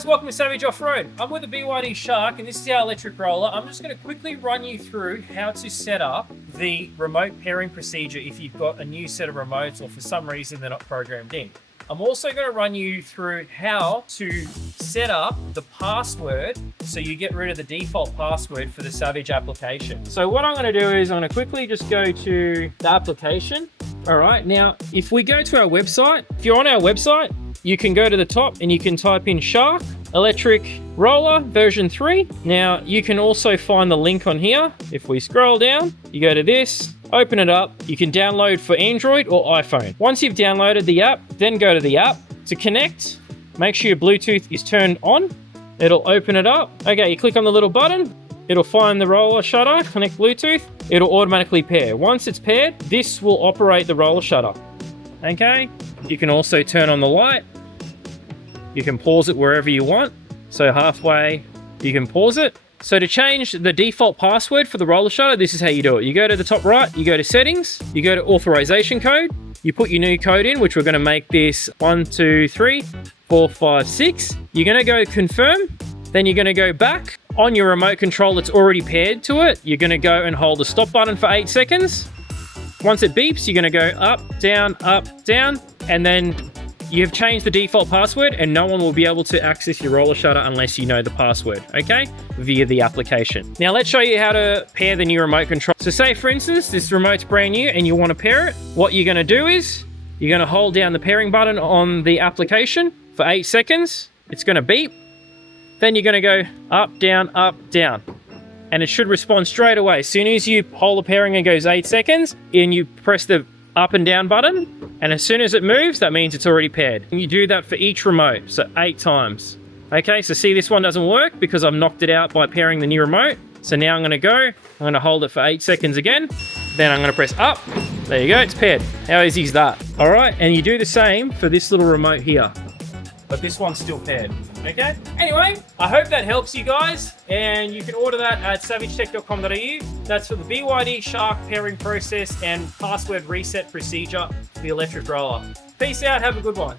guys, welcome to Savage Off-Road. I'm with the BYD Shark and this is our electric roller. I'm just going to quickly run you through how to set up the remote pairing procedure if you've got a new set of remotes or for some reason they're not programmed in. I'm also going to run you through how to set up the password so you get rid of the default password for the Savage application. So what I'm going to do is I'm going to quickly just go to the application. All right, now if we go to our website, if you're on our website, you can go to the top and you can type in Shark Electric Roller version 3. Now you can also find the link on here. If we scroll down, you go to this, open it up. You can download for Android or iPhone. Once you've downloaded the app, then go to the app. To connect, make sure your Bluetooth is turned on. It'll open it up. Okay, you click on the little button. It'll find the roller shutter, connect Bluetooth. It'll automatically pair. Once it's paired, this will operate the roller shutter. Okay, you can also turn on the light. You can pause it wherever you want. So halfway, you can pause it. So to change the default password for the roller shutter, this is how you do it. You go to the top right, you go to settings, you go to authorization code, you put your new code in, which we're gonna make this 1, 2, 3, 4, 5, 6. You're gonna go confirm, then you're gonna go back. On your remote control that's already paired to it, you're gonna go and hold the stop button for 8 seconds. Once it beeps, you're gonna go up, down, and then you've changed the default password and no one will be able to access your roller shutter unless you know the password, okay? Via the application. Now let's show you how to pair the new remote control. So say for instance, this remote's brand new and you want to pair it. What you're gonna do is, you're gonna hold down the pairing button on the application for 8 seconds. It's gonna beep. Then you're gonna go up, down, and it should respond straight away. As soon as you hold the pairing and goes 8 seconds, and you press the up and down button, and as soon as it moves, that means it's already paired. And you do that for each remote, so 8 times. Okay, so see this one doesn't work because I've knocked it out by pairing the new remote. So now I'm gonna hold it for 8 seconds again, then I'm gonna press up. There you go, it's paired. How easy is that? All right, and you do the same for this little remote here, but this one's still paired. Okay, anyway, I hope that helps you guys, and you can order that at savagetech.com.au. That's for the BYD Shark pairing process and password reset procedure for the electric roller. Peace out, have a good one.